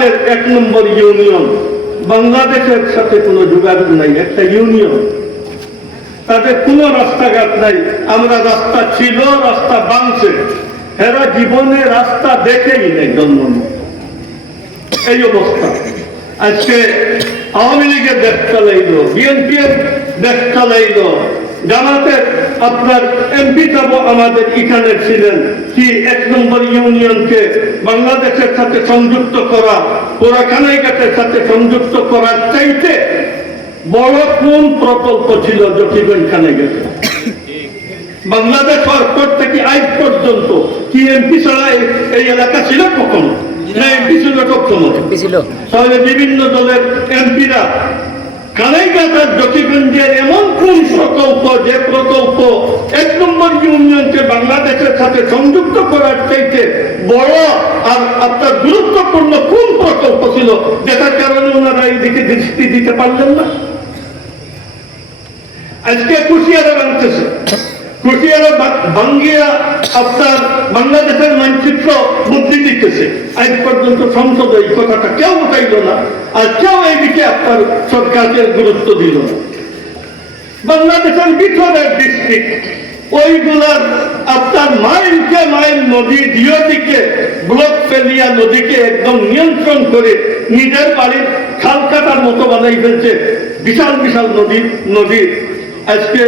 আমাদের 1 নম্বর ইউনিয়ন, বাংলাদেশের সাথে কোনো যোগাযোগ নাই, একটা ইউনিয়ন, তাদের কোনো রাস্তাঘাট নাই। আমরা রাস্তা ছিল, রাস্তা বাংছে, এরা জীবনে রাস্তা দেখেই নেই জন্ম। এই অবস্থা। আজকে আওয়ামী লীগের দেশ চালাইল, বিএনপির দেশ চালাইল, জামাতের আপনার এমপি যাব আমাদের এখানে ছিলেন কি 1 নম্বর ইউনিয়নকে বাংলাদেশের সাথে সংযুক্ত করা, পোড়াখানাইঘাটের সাথে সংযুক্ত করার চাইতে বড় কোন প্রকল্প ছিল জকিগঞ্জ খানাইঘাটে? বাংলাদেশ হওয়ার পর থেকে আজ পর্যন্ত কি এমপি ছাড়া এই এলাকা ছিল কখনো? না, এমপি ছিল কখনো? তাহলে বিভিন্ন দলের এমপিরা কানাইঘাট আর জকিগঞ্জের এমন কোন প্রকল্প, যে প্রকল্প 1 নম্বর ইউনিয়নকে বাংলাদেশের সাথে সংযুক্ত করার চাইতে বড় আর আপনার গুরুত্বপূর্ণ কোন প্রকল্প ছিল, যেটার কারণে ওনারা এই দিকে দৃষ্টি দিতে পারলেন না? আজকে কুশিয়ারা ভাঙতেছে, কুশিয়ারা ভাঙ্গিয়া আপনার বাংলাদেশের মানচিত্র বুদ্ধি দিতেছে। আজ পর্যন্ত সংসদে এই কথাটা কেউ উঠাইল না, আর কেউ এই দিকে আপনার সরকারকে গুরুত্ব দিল না। বাংলাদেশের ভিতরের ডিস্ট্রিক্ট ওইগুলার আপনার মাইলকে মাইল নদী দিকে ব্লক ফেলিয়া নদীকে একদম নিয়ন্ত্রণ করে নিজের বাড়ির খাল কাটার মতো বানাই ফেলছে। বিশাল বিশাল নদী আজকে